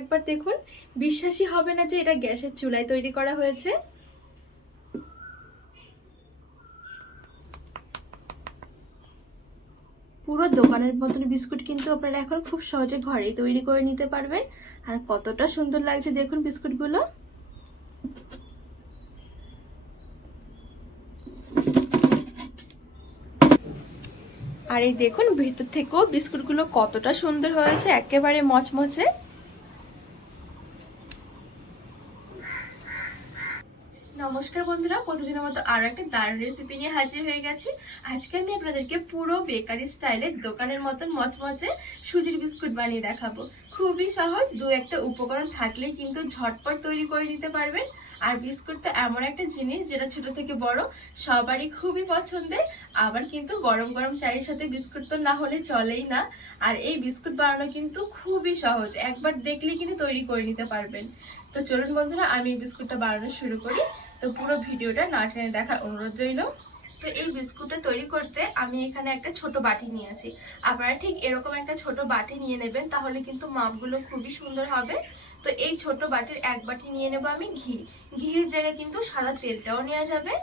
একবার দেখুন। বিশ্বাসই হবে না যে এটা গ্যাসের চুলায় তৈরি করা হয়েছে। পুরো দোকানের মতন বিস্কুট কিন্তু আপনারা এখন খুব সহজে ঘরেই তৈরি করে নিতে পারবেন। আর কতটা সুন্দর লাগছে দেখুন বিস্কুটগুলো। আর এই দেখুন, ভেতর থেকেও বিস্কুটগুলো কতটা সুন্দর হয়েছে, একেবারে মচমচে। নমস্কার বন্ধুরা, প্রতিদিনের মতো আরও একটা দারুণ রেসিপি নিয়ে হাজির হয়ে গেছি। আজকে আমি আপনাদেরকে পুরো বেকারি স্টাইলে দোকানের মতন মচমচে সুজির বিস্কুট বানিয়ে দেখাবো। খুবই সহজ, দু একটা উপকরণ থাকলে কিন্তু ঝটপট তৈরি করে নিতে পারবেন। আর বিস্কুট তো এমন একটা জিনিস যেটা ছোট থেকে বড়, সবারই খুবই পছন্দের। আবার কিন্তু গরম গরম চায়ের সাথে বিস্কুট তো না হলে চলেই না। আর এই বিস্কুট বানানো কিন্তু খুবই সহজ, একবার দেখলেই কিন্তু তৈরি করে নিতে পারবেন। তো চলুন বন্ধুরা, আমি এই বিস্কুটটা বানানো শুরু করি। তো পুরো ভিডিওটা না টেনে দেখার অনুরোধ রইল। তো এই বিস্কুটটা তৈরি করতে আমি এখানে একটা ছোট বাটি নিয়েছি। আপনারা ঠিক এরকম একটা ছোট বাটি নিয়ে নেবেন, তাহলে কিন্তু মাপগুলো খুবই সুন্দর হবে। তো এই ছোট বাটির এক বাটি নিয়ে নেব আমি ঘি। ঘির জায়গায় কিন্তু সাদা তেলটাও নেওয়া যাবে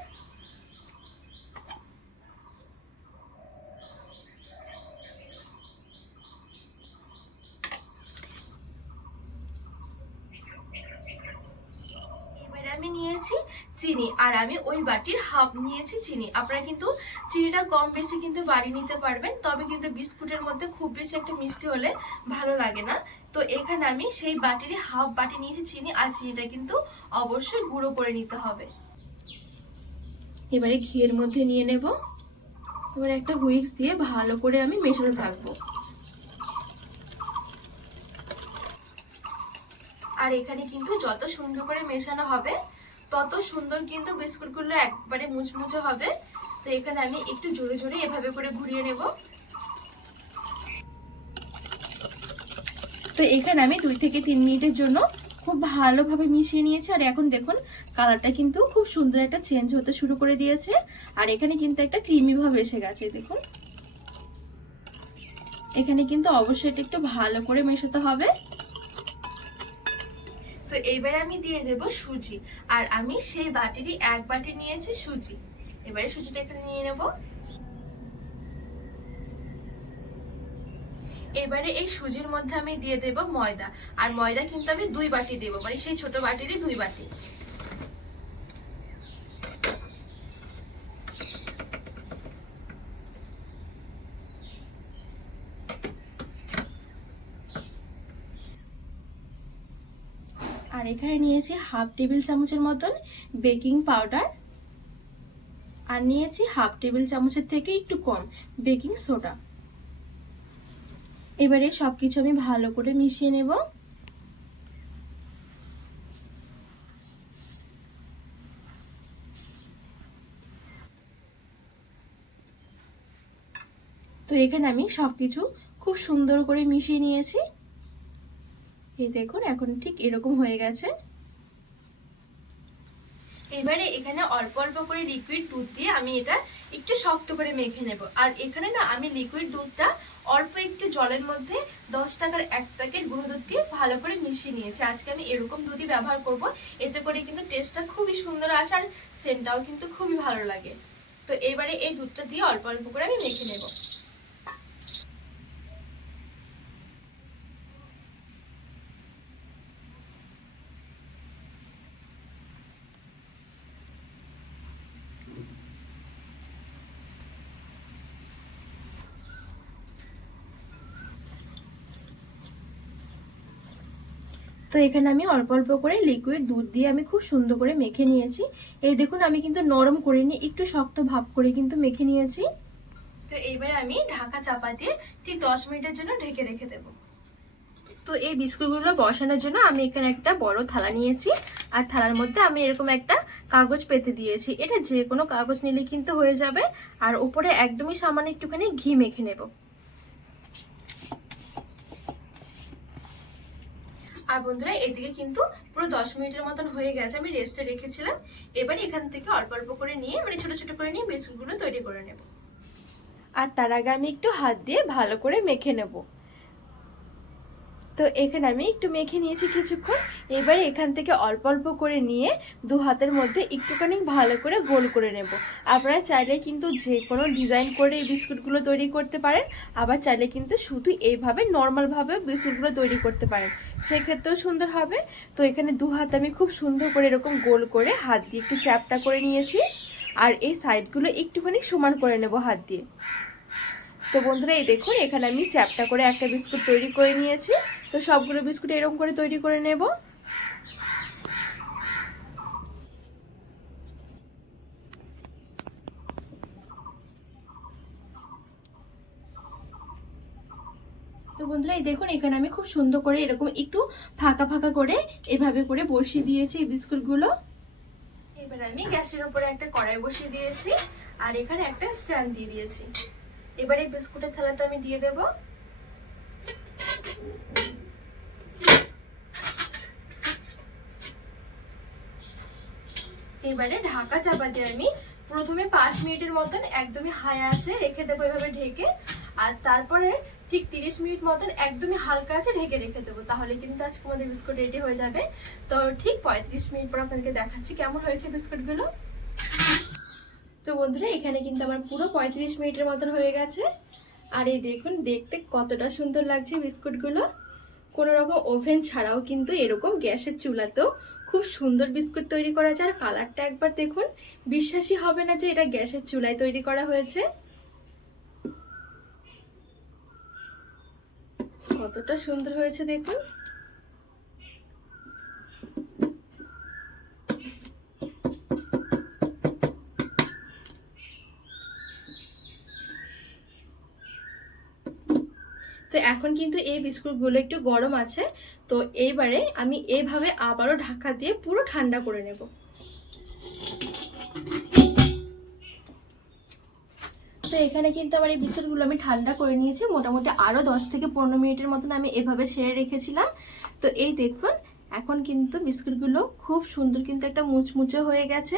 এবারে আমি নিয়েছি চিনি, আর আমি ওই বাটির হাফ নিয়েছি চিনি। আপনারা কিন্তু চিনিটা কম বেশি কিন্তু বাড়ি নিতে পারবেন, তবে কিন্তু বিস্কুটের মধ্যে খুব বেশি একটা মিষ্টি হলে ভালো লাগে না। তো এখানে আমি সেই বাটিরই হাফ বাটি নিয়েছি চিনি, আর চিনিটা কিন্তু অবশ্যই গুঁড়ো করে নিতে হবে। এবারে ঘিয়ের মধ্যে নিয়ে নেব। এবারে একটা হুইক্স দিয়ে ভালো করে আমি মেশাতে থাকব। আর এখানে কিন্তু যত সুন্দর করে মেশানো হবে তত সুন্দর কিন্তু বিস্কুটগুলো একবারে মুচমুচে হবে। তো এখানে আমি একটু জোরে জোরে এভাবে করে ঘুরিয়ে নেব। তো এখানে আমি দুই থেকে তিন মিনিটের জন্য খুব ভালোভাবে মিশিয়ে নিয়েছি। আর এখন দেখুন, কালারটা কিন্তু খুব সুন্দর একটা চেঞ্জ হতে শুরু করে দিয়েছে। আর এখানে কিন্তু একটা ক্রিমি ভাব এসে গেছে, দেখুন। এখানে কিন্তু অবশ্যই এটা একটু ভালো করে মেশাতে হবে। তো এইবারে আমি দিয়ে দেব সুজি। আর আমি সেই বাটিরই এক বাটি নিয়েছি সুজি। এবারে সুজিটা এখানে নিয়ে নেব। এবারে এই সুজির মধ্যে আমি দিয়ে দেব ময়দা। আর ময়দা কিন্তু আমি দুই বাটি দেবো মানে সেই ছোট বাটিরই দুই বাটি আর এখানে নিয়েছি হাফ টেবিল চামচের মতন বেকিং পাউডার। আর নিয়েছি হাফ টেবিল চামচের থেকে একটু কম বেকিং সোডা। এবারে সবকিছু আমি ভালো করে মিশিয়ে নেব। তো এখানে আমি সবকিছু খুব সুন্দর করে মিশিয়ে নিয়েছি। এই দেখুন, এখন ঠিক এরকম হয়ে গেছে। এবারে এখানে অল্প অল্প করে লিকুইড দুধ দিয়ে আমি এটা একটু শক্ত করে মেখে নেব। আর এখানে না, আমি লিকুইড দুধটা অল্প একটু জলের মধ্যে দশ টাকার এক প্যাকেট গুঁড়ো দুধ দিয়ে ভালো করে মিশিয়ে নিয়েছি। আজকে আমি এরকম দুধই ব্যবহার করব, এতে করে কিন্তু টেস্টটা খুবই সুন্দর আসে আর সেন্টটাও কিন্তু খুবই ভালো লাগে। তো এবারে এই দুধটা দিয়ে অল্প অল্প করে আমি মেখে নেব। তো এখানে আমি অল্প অল্প করে লিকুইড দুধ দিয়ে আমি খুব সুন্দর করে মেখে নিয়েছি। এই দেখুন, আমি কিন্তু নরম করিনি, একটু শক্ত ভাব করে কিন্তু মেখে নিয়েছি। তো এইবার আমি ঢাকা চাপা দিয়ে ঠিক দশ মিনিটের জন্য ঢেকে রেখে দেব। তো এই বিস্কুটগুলো বসানোর জন্য আমি এখানে একটা বড় থালা নিয়েছি। আর থালার মধ্যে আমি এরকম একটা কাগজ পেতে দিয়েছি। এটা যে কোনো কাগজ নিলে কিন্তু হয়ে যাবে। আর উপরে একদমই সামান্য একটুখানি ঘি মেখে নেব। আর বন্ধুরা, এদিকে কিন্তু পুরো দশ মিনিটের মতন হয়ে গেছে, আমি রেস্টে রেখেছিলাম। এবার এখান থেকে অল্প অল্প করে নিয়ে মানে ছোট ছোট করে নিয়ে বিস্কুটগুলো তৈরি করে নেব। আর তার আগে আমি একটু হাত দিয়ে ভালো করে মেখে নেব। তো এখানে আমি একটু মেখে নিয়েছি কিছুক্ষণ। এবারে এখান থেকে অল্প অল্প করে নিয়ে দু হাতের মধ্যে একটুখানি ভালো করে গোল করে নেব। আপনারা চাইলে কিন্তু যে কোনো ডিজাইন করে এই বিস্কুটগুলো তৈরি করতে পারেন, আবার চাইলে কিন্তু শুধু এইভাবে নর্মালভাবে বিস্কুটগুলো তৈরি করতে পারেন। সেক্ষেত্রেও সুন্দর হবে। তো এখানে দু হাত আমি খুব সুন্দর করে এরকম গোল করে হাত দিয়ে একটু চ্যাপটা করে নিয়েছি। আর এই সাইডগুলো একটুখানি সমান করে নেব হাত দিয়ে। তো বন্ধুরা, এই দেখুন, এখানে আমি চ্যাপটা করে একটা বিস্কুট তৈরি করে নিয়েছি। তো সবগুলো বিস্কুট এরকম করে তৈরি করে নেব। তো বন্ধুরা, এই দেখুন, এখানে আমি খুব সুন্দর করে এরকম একটু ফাঁকা ফাঁকা করে এভাবে করে বসিয়ে দিয়েছি এই বিস্কুটগুলো। এবার আমি গ্যাসের উপরে একটা কড়াই বসিয়ে দিয়েছি, আর এখানে একটা স্ট্যান্ড দিয়ে দিয়েছি। এবারে বিস্কুটের থালাতে আমি দিয়ে দেব। এবারে ঢাকা চাপা দিয়ে আমি প্রথমে পাঁচ মিনিটের মতন একদমই হাই আছে রেখে দেবো এভাবে ঢেকে। আর তারপরে ঠিক তিরিশ মিনিট মতন একদমই হালকা আছে ঢেকে রেখে দেবো। তাহলে কিন্তু আজকে আমাদের বিস্কুট রেডি হয়ে যাবে। তো ঠিক পঁয়ত্রিশ মিনিট পর আপনাদেরকে দেখাচ্ছি কেমন হয়েছে বিস্কুটগুলো। তো বন্ধুরা, এখানে কিন্তু আমার পুরো পঁয়ত্রিশ মিনিটের মতন হয়ে গেছে। আর এই দেখুন, দেখতে কতটা সুন্দর লাগছে বিস্কুটগুলো। কোনো রকম ওভেন ছাড়াও কিন্তু এরকম গ্যাসের চুলাতেও খুব সুন্দর বিস্কুট তৈরি করা যায়। আর কালারটা একবার দেখুন, বিশ্বাসই হবে না যে এটা গ্যাসের চুলায় তৈরি করা হয়েছে। কতটা সুন্দর হয়েছে দেখুন। তো এখন কিন্তু এই বিস্কুটগুলো একটু গরম আছে। তো এইবারে আমি এইভাবে আবারও ঢাকা দিয়ে পুরো ঠান্ডা করে নেব। তো এখানে কিন্তু আমার এই বিস্কুটগুলো আমি ঠান্ডা করে নিয়েছি। মোটামুটি আরও দশ থেকে পনেরো মিনিটের মতন আমি এভাবে ছেড়ে রেখেছিলাম। তো এই দেখুন, এখন কিন্তু বিস্কুটগুলো খুব সুন্দর কিন্তু একটা মুচমুচে হয়ে গেছে।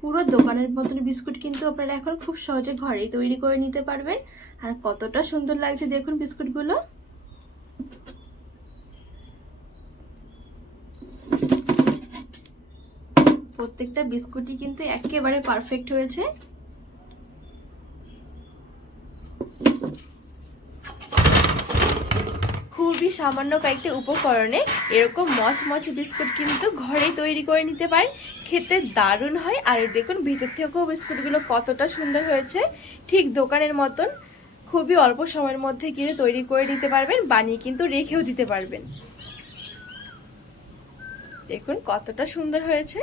পুরো দোকানের মতন বিস্কুট কিন্তু আপনারা এখন খুব সহজে ঘরেই তৈরি করে নিতে পারবেন। আর কতটা সুন্দর লাগছে দেখুন বিস্কুটগুলো। প্রত্যেকটা বিস্কুটই কিন্তু একেবারে পারফেক্ট হয়েছে। সামান্য কয়েকটা উপকরণে এরকম মচমচ বিস্কুট কিন্তু ঘরেই তৈরি করে নিতে পারেন। খেতে দারুণ হয়। আর দেখুন, ভিতর থেকেও বিস্কুটগুলো কতটা সুন্দর হয়েছে। ঠিক দোকানের মতন, খুবই অল্প সময়ের মধ্যে কিনে তৈরি করে নিতে পারবেন, বানিয়ে কিন্তু রেখেও দিতে পারবেন। দেখুন কতটা সুন্দর হয়েছে।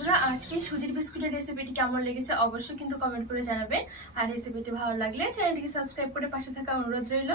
বন্ধুরা, আজকে সুজির বিস্কুটের রেসিপিটি কেমন লেগেছে অবশ্যই কিন্তু কমেন্ট করে জানাবেন আর রেসিপিটি ভালো লাগলে চ্যানেলটিকে সাবস্ক্রাইব করে পাশে থাকা অনুরোধ রইল।